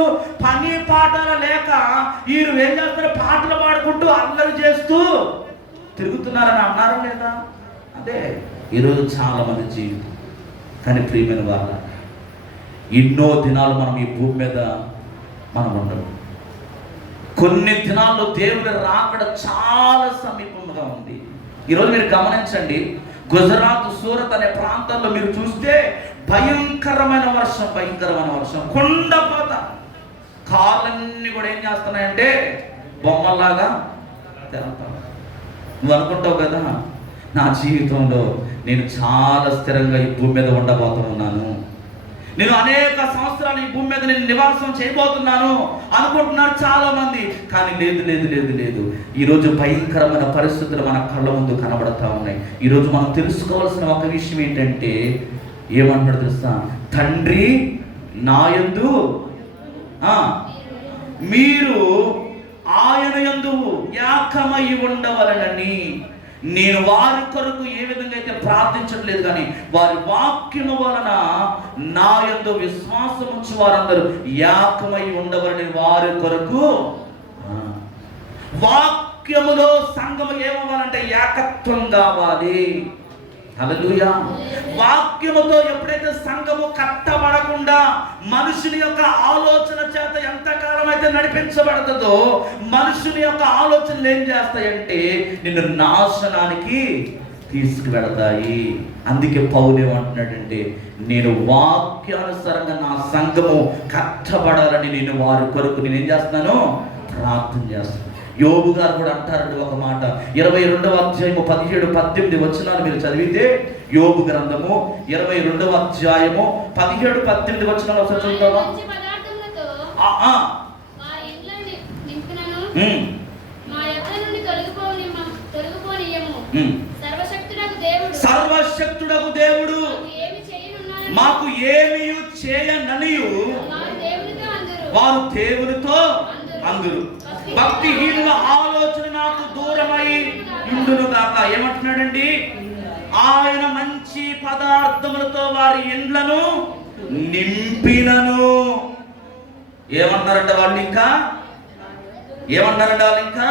పని పాటలు లేక వీరు ఏం చేస్తున్నారు? పాటలు పాడుకుంటూ అల్లరి చేస్తూ తిరుగుతున్నారని అన్నారా లేదా? అదే ఈరోజు చాలా మంది జీవితం. కానీ ప్రియమైన వాళ్ళ, ఎన్నో దినాలు మనం ఈ భూమి మీద మనం ఉండము. కొన్ని దినాల్లో దేవుని రాకడ చాలా సమీపంగా ఉంది. ఈరోజు మీరు గమనించండి, గుజరాత్, సూరత్ అనే ప్రాంతాల్లో మీరు చూస్తే భయంకరమైన వర్షం, కొండపోత. కాళ్ళన్నీ కూడా ఏం చేస్తున్నాయంటే బొమ్మల్లాగా తిరుగుతాను. నువ్వు అనుకుంటావు కదా, నా జీవితంలో నేను చాలా స్థిరంగా ఈ భూమి మీద ఉండబోతున్నాను, నేను అనేక సంవత్సరాలు ఈ భూమి మీద నేను నివాసం చేయబోతున్నాను అనుకుంటున్నారు చాలా మంది. కానీ లేదు లేదు లేదు లేదు ఈరోజు భయంకరమైన పరిస్థితులు మన కళ్ళ ముందు కనబడతా ఉన్నాయి. ఈరోజు మనం తెలుసుకోవాల్సిన ఒక విషయం ఏంటంటే, ఏమంటాడు తెలుసా? తండ్రి నాయందు మీరు ఆయన యందు ఏకమై ఉండవలనని నేను వారి కొరకు ఏ విధంగా అయితే ప్రార్థించట్లేదు, కానీ వారి వాక్యము వలన నా యందు విశ్వాసం ఉంచి వారందరూ ఏకమై ఉండవలని వారి కొరకు. వాక్యములో సంఘము ఏమవ్వాలంటే ఏకత్వం కావాలి. హల్లెలూయా. వాక్యముతో ఎప్పుడైతే సంఘము కట్టబడకుండా మనుషుని యొక్క ఆలోచన చేత ఎంతకాలం అయితే నడిపించబడుతుందో, మనుషుని యొక్క ఆలోచనలు ఏం చేస్తాయంటే నిన్ను నాశనానికి తీసుకువెళతాయి. అందుకే పౌలు ఏమంటున్నాడంటే, నేను వాక్యానుసారంగా నా సంఘము కట్టబడాలని నేను వారి కొరకు నేనేం చేస్తున్నాను? ప్రార్థన చేస్తాను. యోబు గారు కూడా అంటారండి ఒక మాట, 22వ అధ్యాయము 17-18 వచనాలు మీరు చదివితే, యోబు గ్రంథము 22వ అధ్యాయము 17-18 వచనాలు ఒకసారి చదువుతావా? సర్వశక్తుడగు దేవుడు మాకు ఏమీ చేయననియు వారు దేవునితో అందురు. భక్తిహీనుల ఆలోచన నాకు దూరమై ఉండును గాక. ఏమంటున్నాడండి? ఆయన మంచి పదార్థములతో వారి ఇండ్లను నింపినను. ఏమన్నారంట వాళ్ళు? ఇంకా ఏమన్నారంట వాళ్ళు? ఇంకా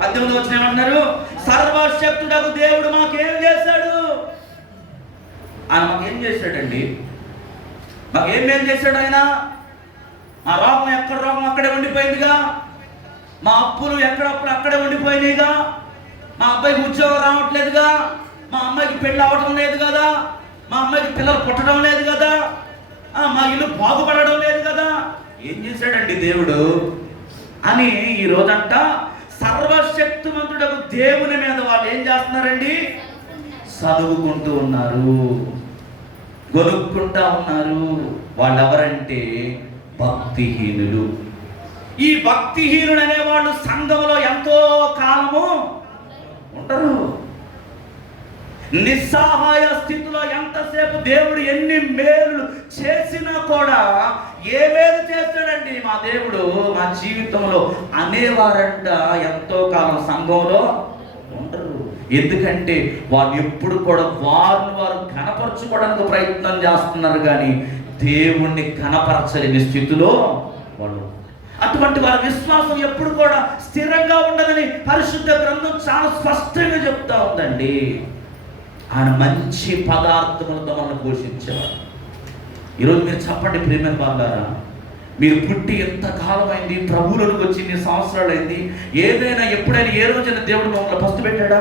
18వ వచనం ఏమన్నారు? సర్వశక్తుడకు దేవుడు మాకేం చేశాడు? ఆయన మాకేం చేశాడండి? మాకేం చేశాడు ఆయన? మా రోగం ఎక్కడ రోగం అక్కడే ఉండిపోయిందిగా, మా అప్పులు ఎక్కడప్పుడు అక్కడే ఉండిపోయినాయిగా, మా అబ్బాయికి ఉద్యోగం రావట్లేదుగా, మా అమ్మాయికి పెళ్ళి అవ్వడం లేదు కదా, మా అమ్మాయికి పిల్లలు పుట్టడం లేదు కదా, మా ఇల్లు బాగుపడడం లేదు కదా. ఏం చేశాడండి దేవుడు అని ఈ రోజంట సర్వశక్తిమంతుడకు దేవుని మీద వాళ్ళు ఏం చేస్తున్నారండి? చదువుకుంటూ ఉన్నారు, గొనుక్కుంటా ఉన్నారు. వాళ్ళు ఎవరంటే భక్తిహీనులు. ఈ భక్తిహీనుడు అనేవాళ్ళు సంఘంలో ఎంతో కాలము ఉండరు. నిస్సహాయ స్థితిలో ఎంతసేపు దేవుడు ఎన్ని మేలు చేసినా కూడా, ఏ మేలు చేస్తాడండి మా దేవుడు మా జీవితంలో అనేవారంట ఎంతో కాలం సంఘంలో ఉండరు. ఎందుకంటే వాళ్ళు ఎప్పుడు కూడా వారిని వారు కనపరచుకోవడానికి ప్రయత్నం చేస్తున్నారు, కానీ దేవుణ్ణి కనపరచలేని స్థితిలో వాళ్ళు. అటువంటి వారి విశ్వాసం ఎప్పుడు కూడా స్థిరంగా ఉండదని పరిశుద్ధ గ్రంథం చాలా స్పష్టంగా చెప్తా ఉందండి. ఆయన మంచి పదార్థములతో మనల్ని పోషించేవారు. ఈరోజు మీరు చెప్పండి ప్రియమైన వాళ్ళారా, మీరు పుట్టి ఎంత కాలం అయింది, ప్రభువులోకి వచ్చి ఇన్ని సంవత్సరాలు అయింది, ఏదైనా ఎప్పుడైనా ఏ రోజైనా దేవుడు మమ్మల్ని పస్తు పెట్టాడా?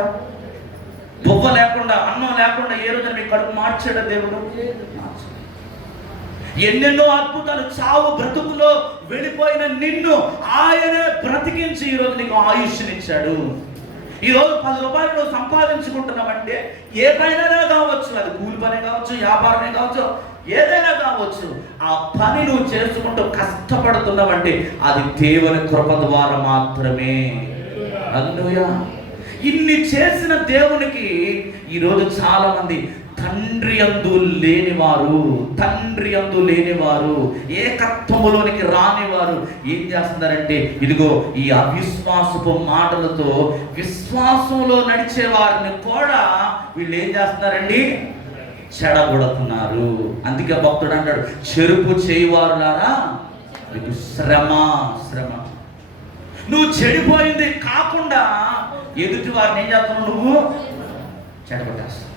బొవ్వ లేకుండా, అన్నం లేకుండా ఏ రోజైనా మీ కడుపు మార్చాడా దేవుడు? ఎన్నెన్నో అద్భుతాలు, చావు బ్రతుకులో వెళ్ళిపోయిన నిన్ను ఆయనే బ్రతికించి ఈరోజు నీకు ఆయుష్నిచ్చాడు. ఈరోజు 10 రూపాయలు నువ్వు సంపాదించుకుంటున్నావంటే ఏ పైన కావచ్చు, అది కూలి పని కావచ్చు, వ్యాపారమే కావచ్చు, ఏదైనా కావచ్చు, ఆ పని నువ్వు చేసుకుంటూ కష్టపడుతున్నావంటే అది దేవుని కృప ద్వారా మాత్రమే. హల్లెలూయా. ఇన్ని చేసిన దేవునికి ఈరోజు చాలా మంది తండ్రి యందు లేనివారు, ఏకత్వములోనికి రానివారు ఏం చేస్తున్నారంటే, ఇదిగో ఈ అవిశ్వాసపు మాటలతో విశ్వాసంలో నడిచే వారిని కూడా వీళ్ళు ఏం చేస్తున్నారండి, చెడగొడుతున్నారు. అందుకే భక్తుడు అంటాడు, చెరుపు చేయువారులారా మీకు శ్రమ. నువ్వు చెడిపోయింది కాకుండా ఎదుటి వారిని ఏం చేస్తున్నావు, నువ్వు చెడగొట్టేస్తావు.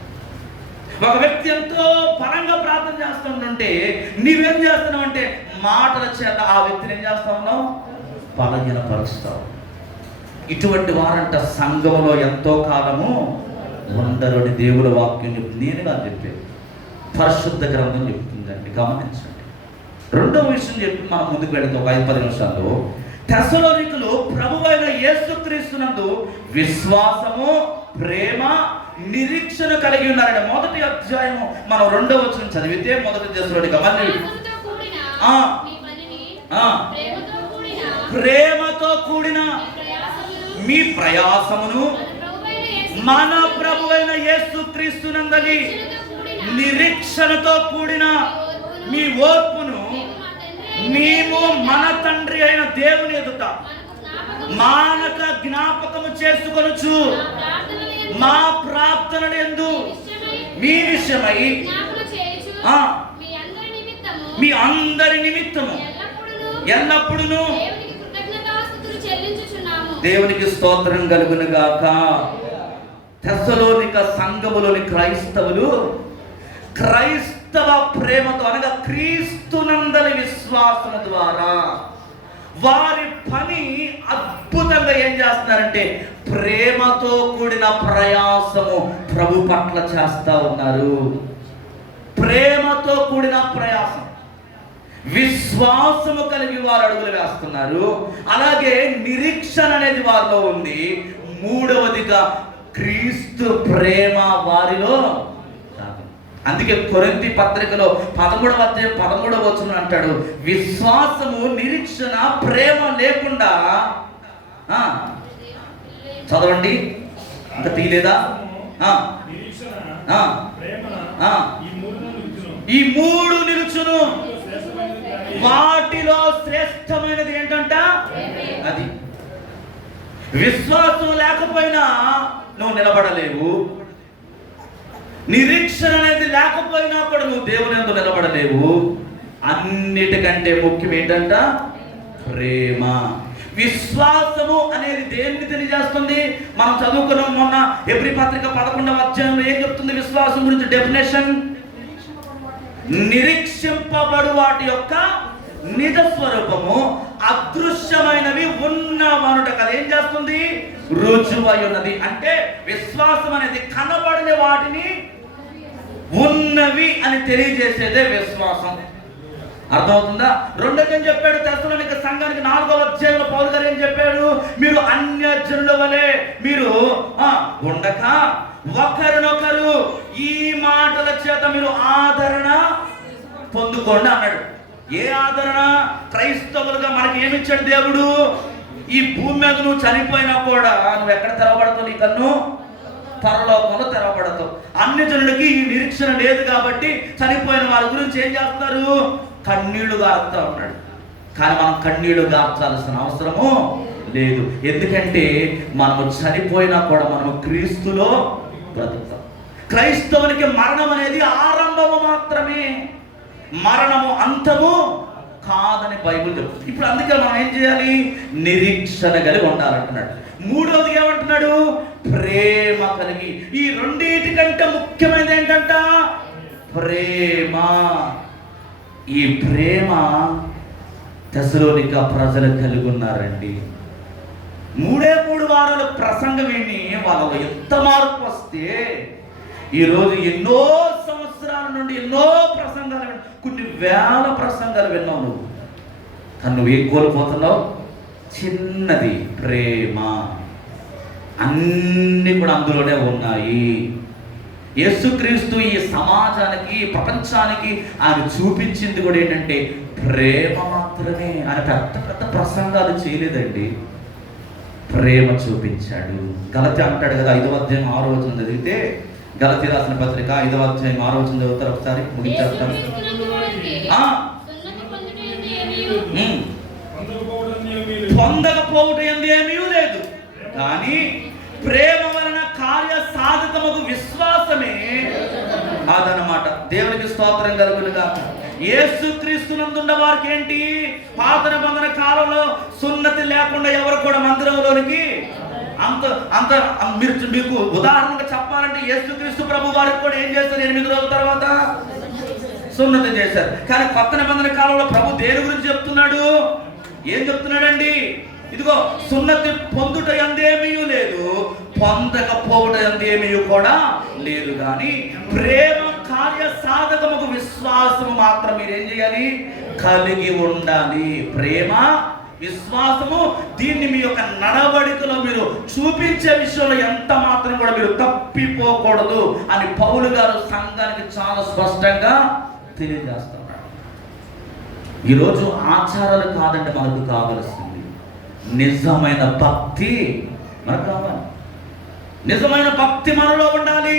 ఒక వ్యక్తి ఎంతో పరంగా ప్రార్థన చేస్తుంటే నీవేం చేస్తున్నావు అంటే మాటల చేత ఆ వ్యక్తిని ఏం చేస్తా ఉన్నావు, బలహీనపరుస్తావు. ఇటువంటి వారంట సంఘంలో ఎంతో కాలము ఉండరు అని దేవుడి వాక్యం చెప్తుంది. నేను కాదు చెప్పేది, పరిశుద్ధ గ్రంథం చెప్తుందండి, గమనించండి. రెండవ విషయం చెప్పి మనం ముందుకు వెళితే ఒక 5-10 నిమిషాల్లో, తెస్సలోనికులు ప్రభువైన యేసుక్రీస్తునందు విశ్వాసము, ప్రేమ, నిరీక్షణ కలిగి ఉన్నారండి. మొదటి అధ్యాయము మనం 2వ వచనం చదివితే, మొదటి తెస్సలోనిక మళ్ళీ ప్రేమతో కూడిన మీ ప్రయాసమును మన ప్రభువైన యేసుక్రీస్తునందలి నిరీక్షణతో కూడిన మీ ఓర్పును మేము మన తండ్రి అయిన దేవుని ఎదుట మానక జ్ఞాపకము చేసుకొనుచు మా ప్రార్థనలు యందు మీ విషయమై మీ అందరి నిమిత్తము ఎల్లప్పుడూ దేవునికి స్తోత్రం కలుగును గాక. తెస్సలోనిక సంఘములోని క్రైస్తవ ప్రేమతో అనగా క్రీస్తునందలి విశ్వాసము ద్వారా వారి పని అద్భుతంగా ఏం చేస్తున్నారంటే ప్రేమతో కూడిన ప్రయాసము ప్రభు పట్ల చేస్తా ఉన్నారు. ప్రేమతో కూడిన ప్రయాసం, విశ్వాసము కలిగి వారు అడుగులు వేస్తున్నారు. అలాగే నిరీక్షణ అనేది వారిలో ఉంది. మూడవదిగా క్రీస్తు ప్రేమ వారిలో. అందుకే కొరింథీ పత్రికలో 13వ అధ్యాయం 13వ వచనం అంటాడు, విశ్వాసము, నిరీక్షణ, ప్రేమ లేకుండా చదవండి, అంత తీయలేదా? ఈ మూడు నిలుచును, వాటిలో శ్రేష్టమైనది ఏంటంట, అది. విశ్వాసం లేకపోయినా నువ్వు నిలబడలేవు, నిరీక్షణ అనేది లేకపోయినా కూడా నువ్వు దేవుని యందు నిలబడలేవు. అన్నిటికంటే ముఖ్యం ఏంటంట, ప్రేమ. విశ్వాసము అనేది దేన్ని తెలియజేస్తుంది? మనం చదువుకున్నాం మొన్న హెబ్రీ పత్రిక 11వ అధ్యాయంలో ఏం చెప్తుంది విశ్వాసం గురించి డెఫినేషన్? నిరీక్షింపబడు వాటి యొక్క నిజ స్వరూపము, అదృశ్యమైనవి ఉన్నవనుట కదా ఏం చేస్తుంది, రుజువై ఉన్నది. అంటే విశ్వాసం అనేది కనబడిన వాటిని ఉన్నవి అని తెలియజేసేదే విశ్వాసం. అర్థమవుతుందా? రెండోది ఏం చెప్పాడు తెస్సలోనిక సంఘానికి 4వ అధ్యాయంలో పౌలు గారు ఏం చెప్పాడు, మీరు అన్యజనుల వలె మీరు ఉండక ఒకరినొకరు ఈ మాటల చేత మీరు ఆదరణ పొందుకోండి అన్నాడు. ఏ ఆదరణ? క్రైస్తవులుగా మనకి ఏమిచ్చాడు దేవుడు? ఈ భూమి మీద నువ్వు చనిపోయినా కూడా నువ్వు ఎక్కడ తెరవబడతావు? నీ కన్ను పరలోకంలో తెరవబడతావు. అన్ని జనులకి ఈ నిరీక్షణ లేదు కాబట్టి చనిపోయిన వాళ్ళ గురించి ఏం చేస్తారు, కన్నీళ్లు గారుతా ఉన్నాడు. కానీ మనం కన్నీళ్లు గార్చాల్సిన అవసరము లేదు. ఎందుకంటే మనము చనిపోయినా కూడా మనము క్రీస్తులో బ్రతుకుతాం. క్రైస్తవునికి మరణం అనేది ఆరంభము మాత్రమే, మరణము అంతము కాదని బైబిల్ చెప్తుంది. ఇప్పుడు అందుకే మనం ఏం చేయాలి, నిరీక్షణ కలిగి ఉండాలంటున్నాడు. మూడవది ఏమంటున్నాడు, ప్రేమ కలిగి. ఈ రెండింటికంటే ముఖ్యమైనది ఏంటంట, ప్రేమ. ఈ ప్రేమ తెస్సలోనిక ప్రజలు కలిగి ఉన్నారండి. 3 వారాల ప్రసంగం విని వాళ్ళలో ఎంత మార్పు వస్తే, ఈరోజు ఎన్నో సంవత్సరాల నుండి ఎన్నో ప్రసంగాలు, కొన్ని వేల ప్రసంగాలు విన్నావు నువ్వు, కానీ నువ్వు ఏం కోల్పోతున్నావు, చిన్నది ప్రేమ. అన్నీ కూడా అందులోనే ఉన్నాయి. యేసుక్రీస్తు ఈ సమాజానికి, ప్రపంచానికి ఆయన చూపించింది కూడా ఏంటంటే ప్రేమ మాత్రమే. ఆయన పెద్ద పెద్ద ప్రసంగాలు చేయలేదండి, ప్రేమ చూపించాడు. గలతీ అంటాడు కదా 5వ అధ్యాయం 6వ వచనం చదివితే, గలతీ రాసిన పత్రిక 5వ అధ్యాయం 6వ వచనం చదువుతారు ఒకసారి, ముగించేస్తాను. పొందకపోవట యందు ఏమీ లేదు, కానీ ప్రేమ వలన కార్య సాధకముకు విశ్వాసమే అదనమాట. దేవునికి స్తోత్రం కలుగును గాక. యేసుక్రీస్తునందున్న వారికి ఏంటి? పాత నిబంధన కాలంలో సున్నతి లేకుండా ఎవరు కూడా మందిరంలోనికి అంత మీకు ఉదాహరణగా చెప్పాలంటే యేసుక్రీస్తు ప్రభు వారికి కూడా ఏం చేశారు? 8 రోజుల తర్వాత సున్నతి చేశారు. కానీ కొత్త నిబంధన కాలంలో ప్రభు దేని గురించి చెప్తున్నాడు? ఏం చెప్తున్నాడండి? ఇదిగో, సున్నతి పొందుట యందేమీ లేదు, పొందకపోవట యందేమీ కూడా లేదు, కానీ ప్రేమ కార్య సాధకముకు విశ్వాసము మాత్రం మీరేం చేయాలి? కలిగి ఉండాలి. ప్రేమ, విశ్వాసము, దీన్ని మీ యొక్క నడవడికలో మీరు చూపించే విషయంలో ఎంత మాత్రం కూడా మీరు తప్పిపోకూడదు అని పౌలు గారు సంఘానికి చాలా స్పష్టంగా తెలియజేస్తున్నారు. ఈరోజు ఆచారాలు కాదంటే మనకు కావలసింది నిజమైన భక్తి మనకు కావాలి. నిజమైన భక్తి మనలో ఉండాలి.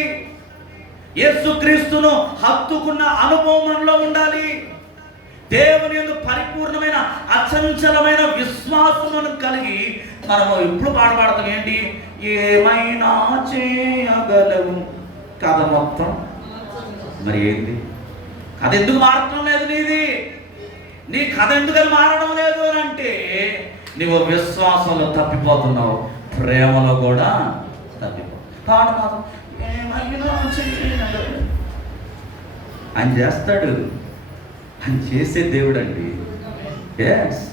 యేసుక్రీస్తును హత్తుకున్న అనుభవం మనలో ఉండాలి. దేవుని యందు పరిపూర్ణమైన అచంచలమైన విశ్వాసమును కలిగి మనము ఇప్పుడు పాడతాం ఏంటి? ఏమైనా చేయగలవు. కథ మొత్తం మరి ఏంటి? కథ ఎందుకు మారటం లేదు? నీ కథ ఎందుకని మారడం లేదు అని అంటే నువ్వు విశ్వాసంలో తప్పిపోతున్నావు, ప్రేమలో కూడా తప్పిపోతావు. ఆయన చేస్తాడు, ఆయన చేసే దేవుడు అండి. ఎస్,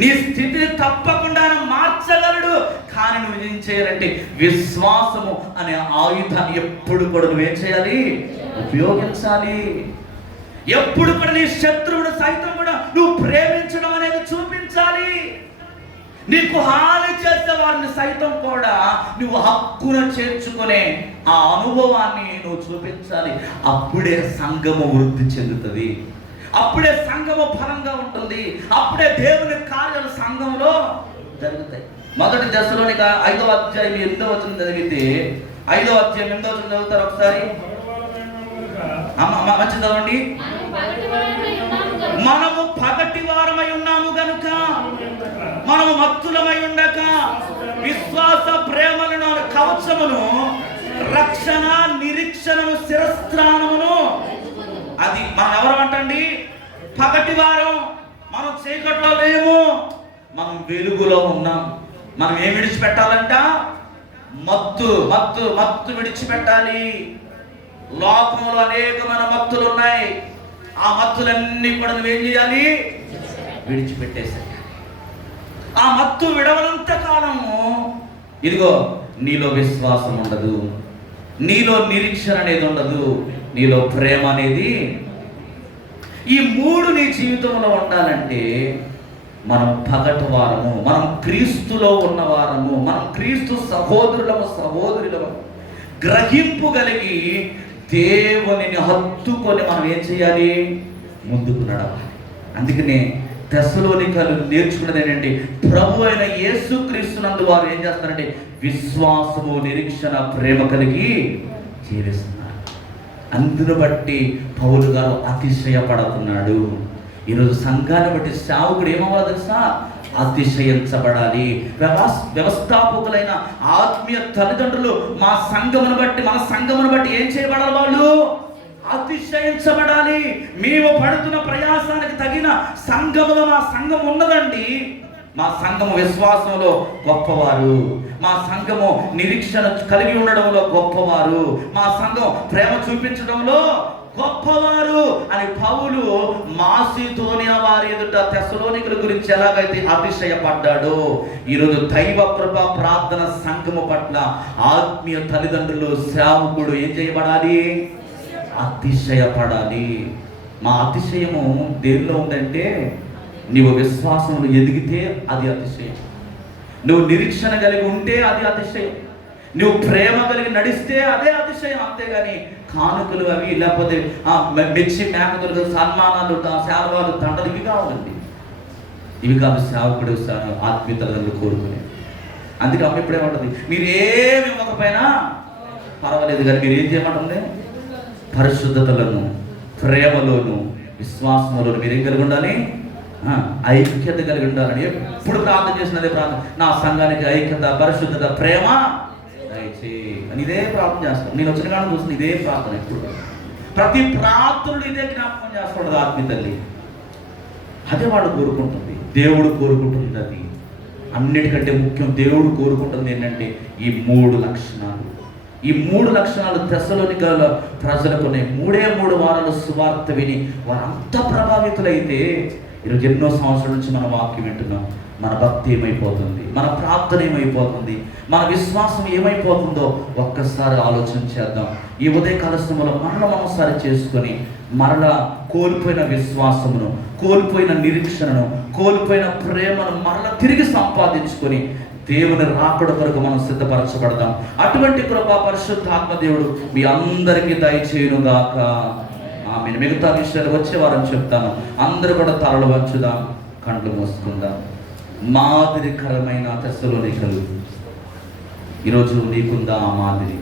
నీ స్థితిని తప్పకుండా మార్చగలడు. కానీ నువ్వు ఏం చేయాలంటే విశ్వాసము అనే ఆయుధాన్ని ఎప్పుడు కూడా నువ్వేం చేయాలి? ఉపయోగించాలి. ఎప్పుడు కూడా నీ శత్రువుడు సైతం కూడా నువ్వు ప్రేమించడం అనేది చూపించాలి. నీకు హాని చేసే వారిని సైతం కూడా నువ్వు హక్కున చేర్చుకునే ఆ అనుభవాన్ని నువ్వు చూపించాలి. అప్పుడే సంఘము వృద్ధి చెందుతుంది, అప్పుడే సంఘము ఫలంగా ఉంటుంది, అప్పుడే దేవుని కార్యాలు సంఘంలో జరుగుతాయి. మొదటి దశలోనిక 5వ అధ్యాయం 8వ వచనం చదివితే, 5వ అధ్యాయం 8వ వచనం చదువుతారు ఒకసారి. మంచి చదవండి. మనము పగటి వారమై ఉన్నాము గనుక, మనము మత్తులమై ఉండక విశ్వాస ప్రేమలను కవచమును, రక్షణ నిరీక్షణము శిరస్త్రాణమును. అది మనం ఎవరు అంటండి? పగటి వారం. మనం చీకట్లో లేము, మనం వెలుగులో ఉన్నాం. మనం ఏం విడిచిపెట్టాలంట? మత్తు మత్తు మత్తు విడిచిపెట్టాలి. లోకంలో అనేకమైన మత్తులు ఉన్నాయి. ఆ మత్తులన్నీ కూడా నువ్వేం చేయాలి? విడిచిపెట్టేసాయి. ఆ మత్తు విడవనంత కాలము ఇదిగో నీలో విశ్వాసం ఉండదు, నీలో నిరీక్షణ అనేది ఉండదు, నీలో ప్రేమ అనేది. ఈ 3 నీ జీవితంలో ఉండాలంటే మనం పగటి వారము, మనం క్రీస్తులో ఉన్నవారము, మనం క్రీస్తు సహోదరులము సహోదరులము గ్రహింపు కలిగి దేవునిని హత్తుకొని మనం ఏం చేయాలి? ముందుకు నడవాలి. అందుకనే తెస్సలోనికలు నేర్చుకున్నది ఏంటంటే, ప్రభు అయిన యేసుక్రీస్తునందు వారు ఏం చేస్తారంటే విశ్వాసము, నిరీక్షణ, ప్రేమ కలిగి జీవిస్తున్నారు. అందును బట్టి పౌలు గారు అతిశయపడుతున్నాడు. ఈరోజు సంఘాన్ని బట్టి సేవకుడు ఏమవ్వాలి తెలుసా? అతిశయించబడాలి. వ్యవస్థాపకులైన ఆత్మీయ తల్లిదండ్రులు మా సంఘమును బట్టి, మన సంఘమును బట్టి ఏం చేయబడాలి? వాళ్ళు అతిశయించబడాలి. మేము పడుతున్న ప్రయాసానికి తగిన సంఘములో మా సంఘం ఉన్నదండి. మా సంఘము విశ్వాసంలో గొప్పవారు, మా సంఘము నిరీక్షణ కలిగి ఉండడంలో గొప్పవారు, మా సంఘం ప్రేమ చూపించడంలో గొప్పవారు అని పౌలు మాసిదోనియా వారి ఎదుట తెస్సలోనికల గురించి ఎలాగైతే అతిశయపడ్డాడో, ఈరోజు దైవ కృప ప్రార్థన సంఘము పట్ల ఆత్మీయ తల్లిదండ్రులు, సేవకుడు ఏం చేయబడాలి? అతిశయపడాలి. మా అతిశయము దేనిలో ఉందంటే, నీవు విశ్వాసంలో ఎదిగితే అది అతిశయం, నువ్వు నిరీక్షణ కలిగి ఉంటే అది అతిశయం, నువ్వు ప్రేమ కలిగి నడిస్తే అదే అతిశయం. అంతేగాని కానుకలు అవి, లేకపోతే మెచ్చి మేకలు, సన్మానాలు, సేవలు, దండలు ఇవి కావాలండి. ఇవి కాదు సేవకుడు ఆత్మీయ తల్లిదండ్రులు కోరుకునే. అందుకే అమ్మ ఇప్పుడే ఉంటుంది, మీరు ఏమి ఇవ్వకపోయినా పర్వాలేదు కానీ మీరు ఏం చేయమంటుంది? పరిశుద్ధతలను, ప్రేమలోను, విశ్వాసంలోను మీరేం కలిగి ఉండాలి? ఐక్యత కలిగి ఉండాలని ఎప్పుడు ప్రార్థన చేసినదే ప్రార్థన. నా సంఘానికి ఐక్యత, పరిశుద్ధత, ప్రేమ దయచేయి అని ఇదే ప్రార్థన చేస్తాను. నేను వచ్చిన కాలం చూసిన ఇదే ప్రార్థన. ఎప్పుడు ప్రతి ప్రార్థనలు ఇదే జ్ఞాపకం చేస్తాడు ఆత్మీయ తల్లి. అదే వాడు కోరుకుంటుంది, దేవుడు కోరుకుంటుంది. అది అన్నిటికంటే ముఖ్యం. దేవుడు కోరుకుంటుంది ఏంటంటే ఈ 3 లక్షణాలు. ఈ 3 లక్షణాలు తెస్సలోనికల ప్రజలకు 3 వారాలు సువార్త విని వారు అంత ప్రభావితులైతే ఈరోజు ఎన్నో సంవత్సరాల నుంచి మన వాక్యం వింటున్నాం. మన భక్తి ఏమైపోతుంది, మన ప్రార్థన ఏమైపోతుంది, మన విశ్వాసం ఏమైపోతుందో ఒక్కసారి ఆలోచన చేద్దాం. ఈ ఉదయకాల సమయంలో మనం ఒకసారి చేసుకొని మరలా కోల్పోయిన విశ్వాసమును, కోల్పోయిన నిరీక్షణను, కోల్పోయిన ప్రేమను మరలా తిరిగి సంపాదించుకొని దేవుని రాకడ కొరకు మనం సిద్ధపరచబడదాం. అటువంటి కృపా పరిశుద్ధాత్మ దేవుడు మీ అందరికీ దయచేయునుగాక. ఆమె మిగతా విషయాలు వచ్చే వారని చెప్తాను. అందరూ కూడా తలలు వంచుదాం, కండ్లు మూసుకుందాం. మాదిరికరమైన తెస్సలోనికలు ఈరోజు నీకుందా ఆ మాదిరి?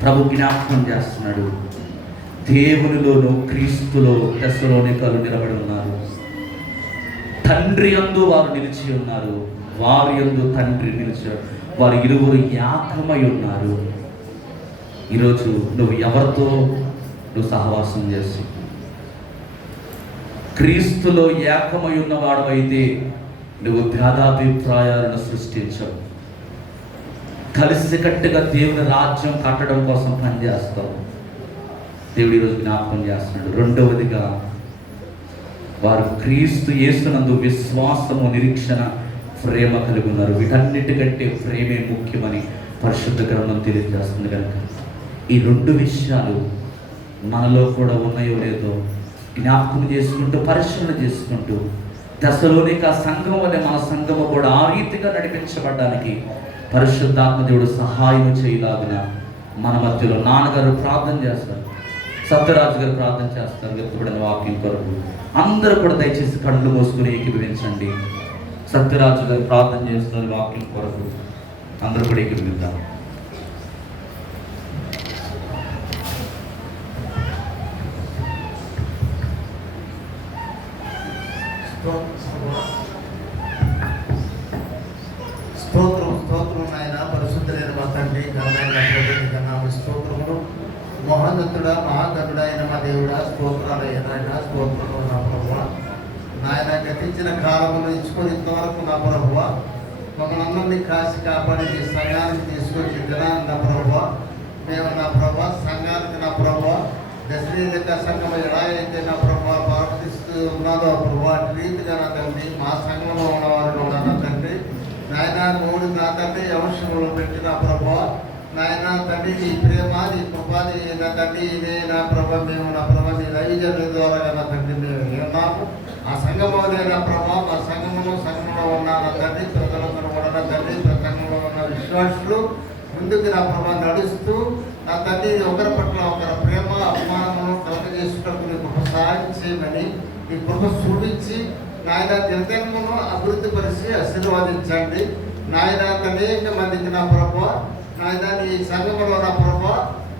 ప్రభు జ్ఞాపకం చేస్తున్నాడు. దేవునిలోను క్రీస్తులో తెస్సలోనికలు నిలబడి ఉన్నారు. తండ్రి యందు వారు నిలిచి ఉన్నారు, వారి యందు తండ్రి నిలిచారు. వారు ఇరువురు ఏకమై ఉన్నారు. ఈరోజు నువ్వు ఎవరితో నువ్వు సహవాసం చేసి క్రీస్తులో ఏకమై ఉన్నవాడు అయితే నువ్వు భేదాభిప్రాయాలను సృష్టించవు. కలిసికట్టుగా దేవుని రాజ్యం కట్టడం కోసం పనిచేస్తావు. దేవుడు ఈరోజు జ్ఞాపకం చేస్తున్నాడు. రెండవదిగా వారు క్రీస్తు యేసునందు విశ్వాసము, నిరీక్షణ, ప్రేమ కలిగి ఉన్నారు. వీటన్నిటికంటే ప్రేమే ముఖ్యమని పరిశుద్ధ గ్రంథం తెలియజేస్తుంది. కనుక ఈ 2 విషయాలు మనలో కూడా ఉన్నాయో లేదో జ్ఞాపకం చేసుకుంటూ, పరిశీలన చేసుకుంటూ తెస్సలోనిక సంఘం వల్ల మన సంఘము కూడా ఆ రీతిగా నడిపించబడడానికి పరిశుద్ధాత్మ దేవుడు సహాయం చేయలాగున మన మధ్యలో నాన్నగారు ప్రార్థన చేస్తారు, సత్యరాజు గారు ప్రార్థన చేస్తారు. వ్యక్తపడిన వాక్యం కొరకు అందరూ కూడా దయచేసి కళ్ళు మూసుకుని ఏకీభవించండి. సత్యరాజు గారు ప్రార్థన చేస్తున్న వాక్యం కొరకు అందరూ కూడా ఏకీభవిద్దాం. స్తోత్రం ఆయన పరిశుద్ధులైన మా తండ్రి, స్తోత్రములు. మహోన్నతుడ, మహాగణుడ అయిన మా దేవుడా, స్తోత్రాలు ఏదైనా స్తోత్రము. నా ప్రభువ నాయన గతించిన కాలమును ఇచ్చుకొని ఇంతవరకు నా ప్రభువ మమ్మల్ని అందరినీ కాసి కాపాడి ఈ సంఘానికి తీసుకొచ్చి దినాన్ని నా ప్రభువ మేము నా ప్రభా సంఘానికి నా ప్రభువ దశరీక సంఘం ఎలా అయితే నా ప్రభావ ప్రవర్తిస్తూ ఉన్నదో ప్రభావ అటు రీతిగా నా తండ్రి మా సంఘంలో ఉన్నవారు కూడా నా తండ్రి నాయన మూడు నా తండ్రి అవసరంలో పెట్టిన ప్రభావ నాయన తండ్రి నీ ప్రేమ నీ కృపాది నా తండ్రి ఇదే నా ప్రభావ మేము నా ప్రభావ నీ దైవజనుల ద్వారా నా తండ్రి మేము విన్నాము. ఆ సంఘంలోనే నా ప్రభావ మా సంఘంలో ఉన్న నా తండ్రి ప్రజలందరూ కూడా నా తండ్రి సంఘంలో ఉన్న విశ్వాసులు ముందుకు నా ప్రభావ నడుస్తూ నా తండ్రి ఒకరి పట్ల ఒకరి ప్రేమ అభిమానమును కలగజేసుకుని నీ కృప సహాయం చేయమని నీ కృప చూపించి నాయన దినదినమును అభివృద్ధి పరిచి ఆశీర్వాదించండి. నాయన అనేక మందికి నా ప్రభావ నాయన నీ సంఘంలో నా ప్రభావ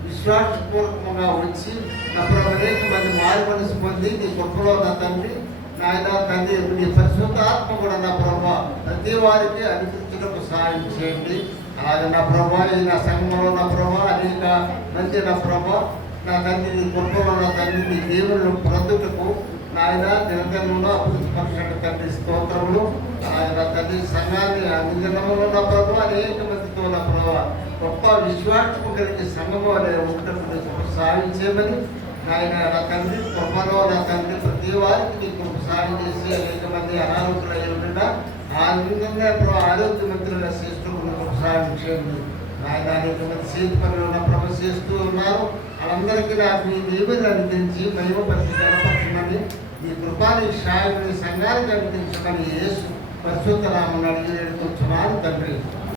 విశ్వాసపూర్వకంగా వచ్చి నా ప్రభావ అనేక మంది మారు మనసు పొంది నీ కృపలో నా తండ్రి నాయన తండ్రి నీ పరిశుద్ధ ఆత్మ కూడా నా ప్రభావ ప్రతి వారికి అనిపించడానికి సహాయం చేయండి. అలాగే నా ప్రభావ ఈ నా సంఘంలో నా ప్రభావ అనేక మంది నా ప్రభావ నా తండ్రి నీ కృపలో నా తండ్రి నీ దేవుని పొందుటకు నాయన దినదినంలో అభివృద్ధి పరచండి తండ్రి స్తోత్రములు. ఆయన తండ్రి సంఘాన్ని అనుదినంలో నా ప్రభావ అనేక మందితో నా ప్రభావ గొప్ప విశ్వాసము కలిగి సంఘము అనే ఒకటి సహాయం చేయమని నాయన నా తండ్రి కృపలో నా తండ్రి ప్రతి వారికి నీ కృప సహాయం చేసి అనేక మంది అనారోగ్యులు ఉండగా ఆ విధంగా ఆరోగ్యమంత్రులుగా శ్రేష్ఠులకు సహాయం చేయండి. ఆయన అనేక మంది చేతి పనులు ఉన్న ప్రభ చేస్తూ ఉన్నారు. వాళ్ళందరికీ నాకు నీ దేవుని అనిపించి మహిమ పరిస్థితి కనపడుతుందని నీ కృపాని సాయం సంఘానికి అనిపించమని యేసు పరిశుద్ధ నామమున అడిగి వేడుకొంచున్నాను తండ్రి.